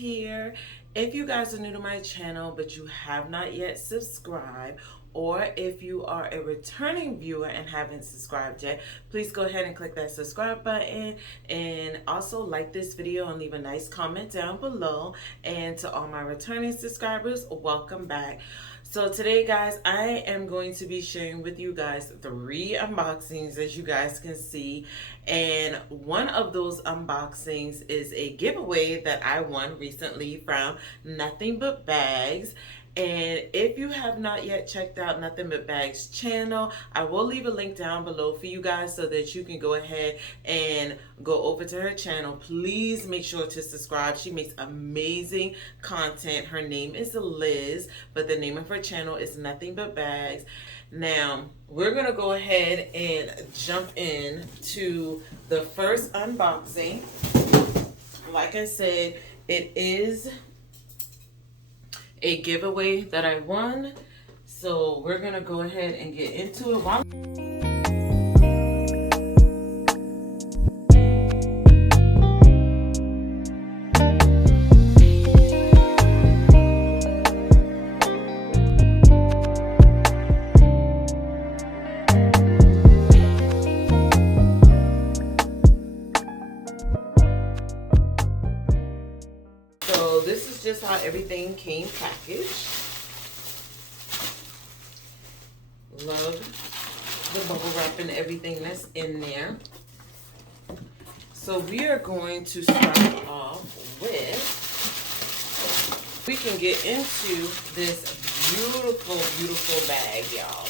here. If you guys are new to my channel but you have not yet subscribed, or if you are a returning viewer and haven't subscribed yet, please go ahead and click that subscribe button, and also like this video and leave a nice comment down below. And to all my returning subscribers, welcome back. So today, guys, I am going to be sharing with you guys 3 unboxings, as you guys can see. And one of those unboxings is a giveaway that I won recently from Nothing But Bags. And if you have not yet checked out Nothing But Bags channel, I will leave a link down below for you guys so that you can go ahead and go over to her channel. Please make sure to subscribe. She makes amazing content. Her name is Liz, but the name of her channel is Nothing But Bags. Now, we're going to go ahead and jump in to the first unboxing. Like I said, it is a giveaway that I won. So we're going to go ahead and get into it. So this is just how everything came packaged. Love the bubble wrap and everything that's in there. So we are going to start off with, we can get into this beautiful, beautiful bag, y'all.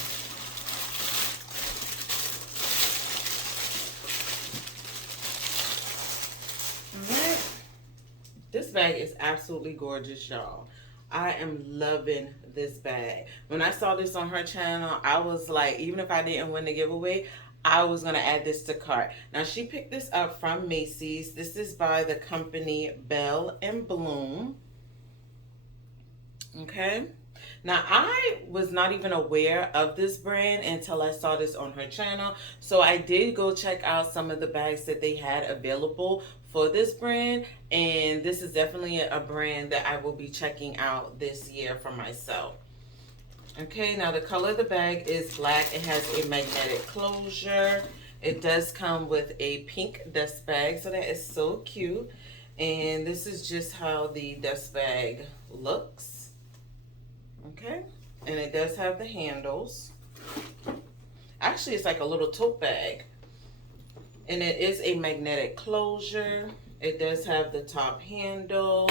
This bag is absolutely gorgeous, y'all. I am loving this bag. When I saw this on her channel, I was like, even if I didn't win the giveaway, I was going to add this to cart. Now, she picked this up from Macy's. This is by the company Belle and Bloom. Okay. Now, I was not even aware of this brand until I saw this on her channel. So I did go check out some of the bags that they had available for this brand, and this is definitely a brand that I will be checking out this year for myself. Okay, now the color of the bag is black. It has a magnetic closure. It does come with a pink dust bag, so that is so cute. And this is just how the dust bag looks. Okay, and it does have the handles. Actually, it's like a little tote bag. And it is a magnetic closure. It does have the top handle.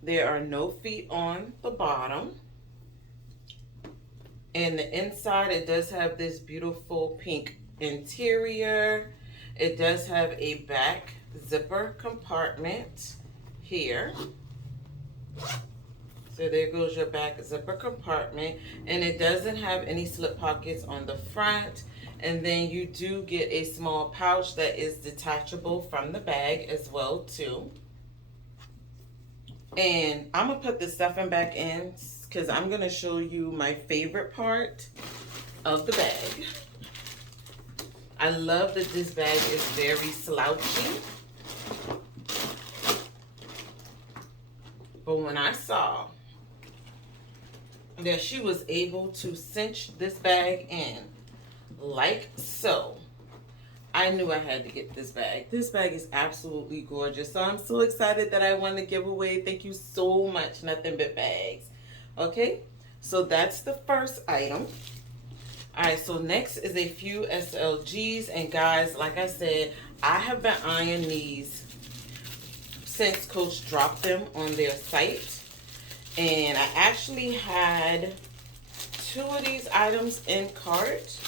There are no feet on the bottom. And the inside, it does have this beautiful pink interior. It does have a back zipper compartment here. So there goes your back zipper compartment. And it doesn't have any slip pockets on the front. And then you do get a small pouch that is detachable from the bag as well too. And I'm going to put the stuffing back in because I'm going to show you my favorite part of the bag. I love that this bag is very slouchy. But when I saw that she was able to cinch this bag in like so, I knew I had to get this bag. This bag is absolutely gorgeous. So I'm so excited that I won the giveaway. Thank you so much, Nothing But Bags. Okay, so that's the first item. All right, so next is a few SLGs. And guys, like I said, I have been eyeing these since Coach dropped them on their site. And I actually had 2 of these items in cart.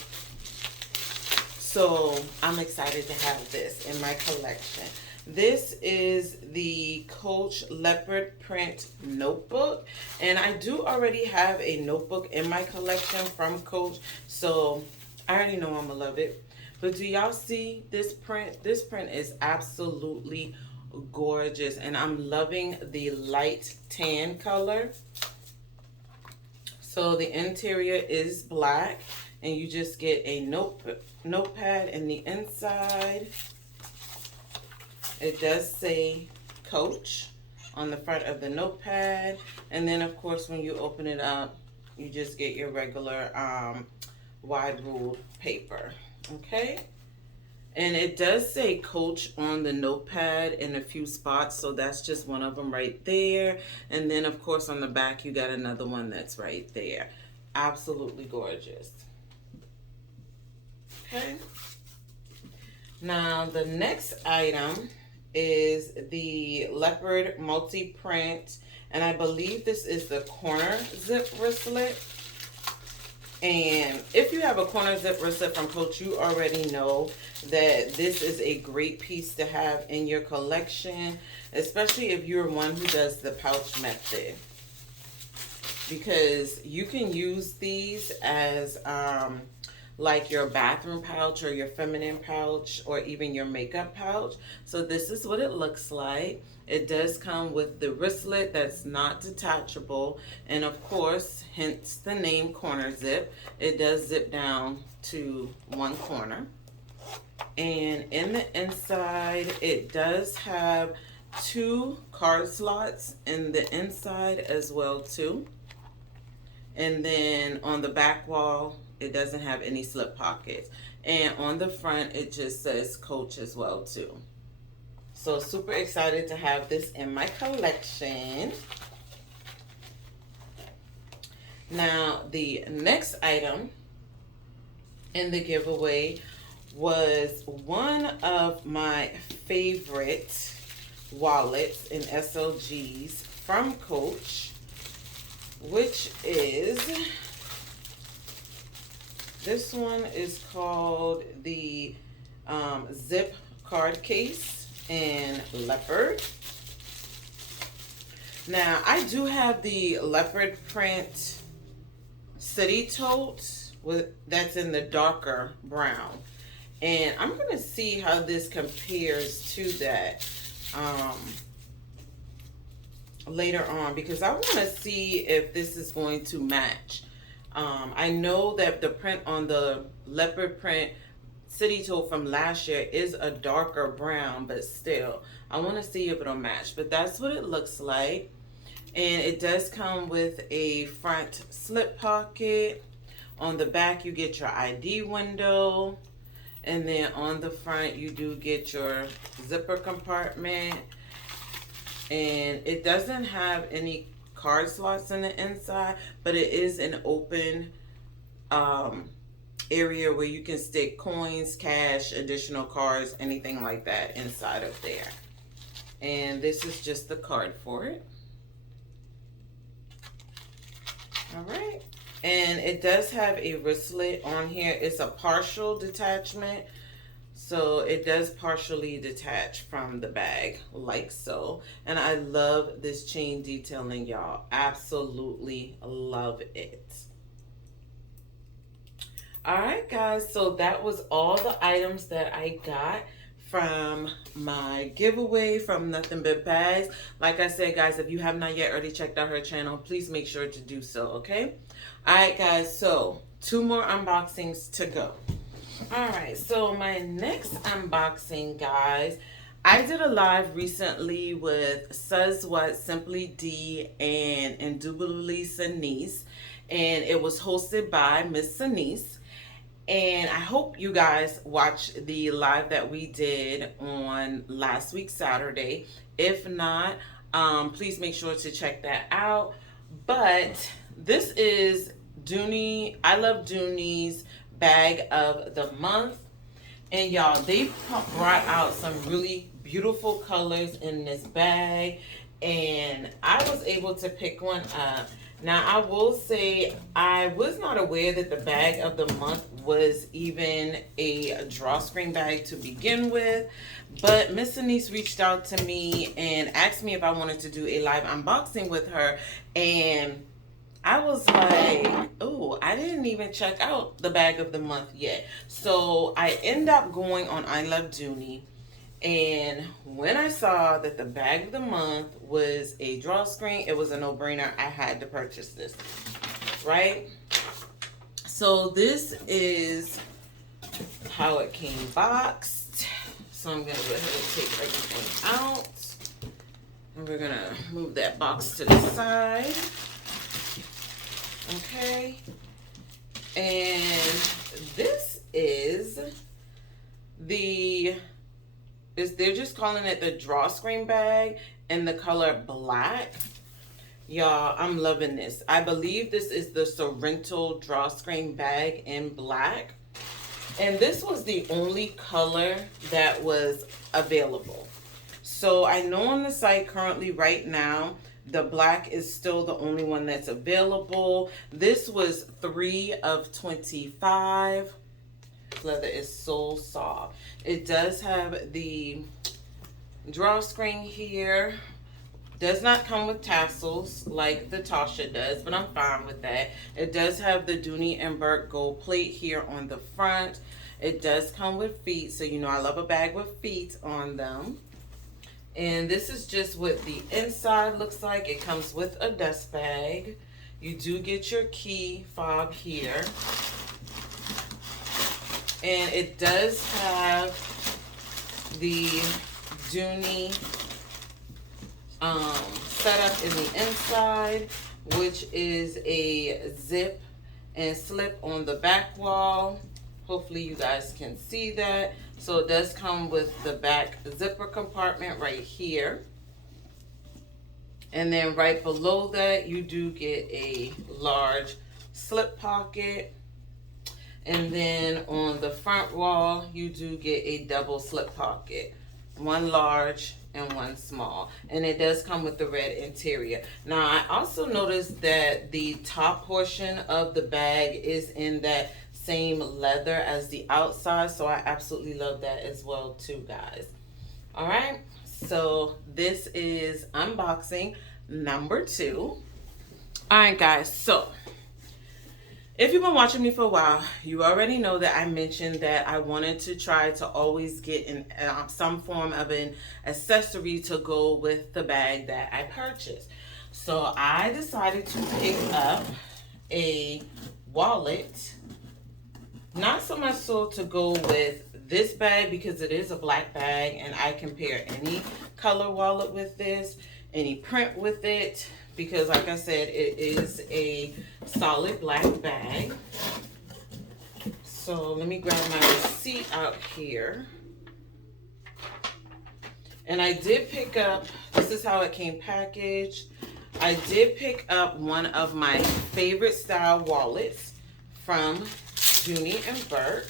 So I'm excited to have this in my collection. This is the Coach Leopard print notebook. And I do already have a notebook in my collection from Coach. So I already know I'm going to love it. But do y'all see this print? This print is absolutely gorgeous. And I'm loving the light tan color. So the interior is black. And you just get a notepad in the inside. It does say Coach on the front of the notepad. And then of course when you open it up, you just get your regular wide ruled paper. Okay, and it does say Coach on the notepad in a few spots, so that's just one of them right there. And then of course on the back you got another one that's right there. Absolutely gorgeous. Okay, now the next item is the Leopard multi-print, and I believe this is the corner zip wristlet. And if you have a corner zip wristlet from Coach, you already know that this is a great piece to have in your collection, especially if you're one who does the pouch method, because you can use these as like your bathroom pouch or your feminine pouch or even your makeup pouch. So this is what it looks like. It does come with the wristlet that's not detachable, and of course, hence the name corner zip. It does zip down to one corner. And in the inside, it does have 2 card slots in the inside as well too. And then on the back wall, it doesn't have any slip pockets. And on the front, it just says Coach as well too. So super excited to have this in my collection. Now, the next item in the giveaway was one of my favorite wallets and SLGs from Coach, which is, this one is called the Zip Card Case in Leopard. Now, I do have the leopard print city tote that's in the darker brown, and I'm going to see how this compares to that later on, because I want to see if this is going to match. I know that the print on the leopard print city tote from last year is a darker brown, but still I want to see if it'll match. But that's what it looks like, and it does come with a front slip pocket. On the back you get your ID window, and then on the front you do get your zipper compartment. And it doesn't have any card slots in the inside, but it is an open area where you can stick coins, cash, additional cards, anything like that inside of there. And this is just the card for it. All right, and it does have a wristlet on here. It's a partial detachment, so it does partially detach from the bag like so. And I love this chain detailing, y'all. Absolutely love it. All right, guys, so that was all the items that I got from my giveaway from Nothing But Bags. Like I said, guys, if you have not yet already checked out her channel, please make sure to do so, okay? All right, guys, so 2 more unboxings to go. All right, so my next unboxing, guys, I did a live recently with Says What, Simply D, and Indubitably Sanice, and it was hosted by Miss Sanice. And I hope you guys watched the live that we did on last week, Saturday. If not, please make sure to check that out. But this is Dooney, I Love Dooney's bag of the month. And y'all, they brought out some really beautiful colors in this bag, and I was able to pick one up. Now, I will say I was not aware that the bag of the month was even a drawstring bag to begin with, but Miss Sanice reached out to me and asked me if I wanted to do a live unboxing with her, and I was like, oh, I didn't even check out the bag of the month yet. So I ended up going on I Love Dooney, and when I saw that the bag of the month was a drawstring, it was a no-brainer. I had to purchase this, right? So this is how it came boxed. So I'm going to go ahead and take everything out. And we're gonna move that box to the side. Okay. And this is they're just calling it the drawstring bag in the color black. Y'all, I'm loving this. I believe this is the Sorrento drawstring bag in black. And this was the only color that was available. So I know on the site currently right now, the black is still the only one that's available. This was 3 of 25. Leather is so soft. It does have the drawstring here. Does not come with tassels like the Tasha does, but I'm fine with that. It does have the Dooney and Bourke gold plate here on the front. It does come with feet, so you know I love a bag with feet on them. And this is just what the inside looks like. It comes with a dust bag. You do get your key fob here. And it does have the Dooney setup in the inside, which is a zip and slip on the back wall. Hopefully you guys can see that. So it does come with the back zipper compartment right here. And then right below that, you do get a large slip pocket. And then on the front wall, you do get a double slip pocket. One large and one small. And it does come with the red interior. Now, I also noticed that the top portion of the bag is in that same leather as the outside. So I absolutely love that as well too, guys. All right. So this is unboxing number 2. All right, guys. So if you've been watching me for a while, you already know that I mentioned that I wanted to try to always get some form of an accessory to go with the bag that I purchased. So I decided to pick up a wallet, not so much so to go with this bag because it is a black bag and I can pair any color wallet with this, any print with it, because like I said, it is a solid black bag. So let me grab my receipt out here. And I did pick up, this is how it came packaged. I did pick up one of my favorite style wallets from Dooney and Bourke.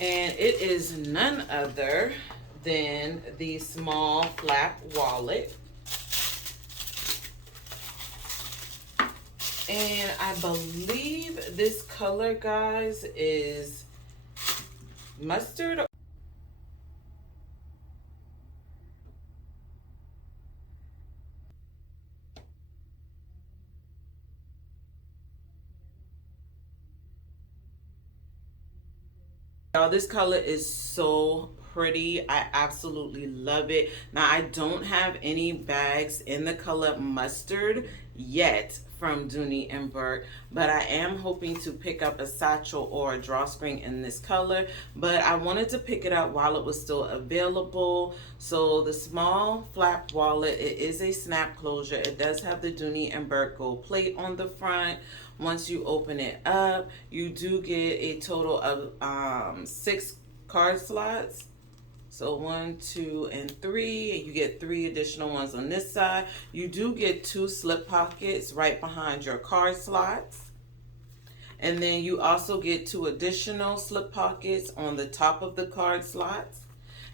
And it is none other than the small flap wallet. And I believe this color, guys, is mustard. Y'all, this color is so pretty. I absolutely love it. Now, I don't have any bags in the color mustard yet from Dooney and Bourke, but I am hoping to pick up a satchel or a drawstring in this color, but I wanted to pick it up while it was still available. So the small flap wallet, it is a snap closure. It does have the Dooney and Bourke gold plate on the front. Once you open it up, you do get a total of 6 card slots. So 1, 2, and 3. You get 3 additional ones on this side. You do get 2 slip pockets right behind your card slots. And then you also get 2 additional slip pockets on the top of the card slots.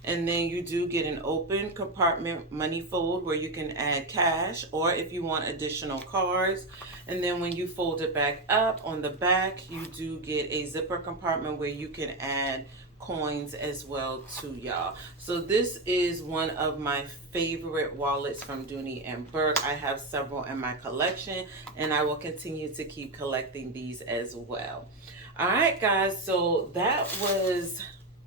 And then you do get an open compartment money fold where you can add cash or if you want additional cards. And then when you fold it back up on the back, you do get a zipper compartment where you can add coins as well too, y'all. So this is one of my favorite wallets from Dooney and Bourke. I have several in my collection and I will continue to keep collecting these as well. All right, guys, so that was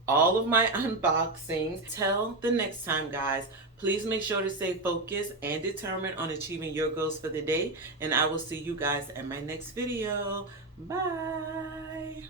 all of my unboxings. Till the next time, guys, please make sure to stay focused and determined on achieving your goals for the day, and I will see you guys in my next video. Bye.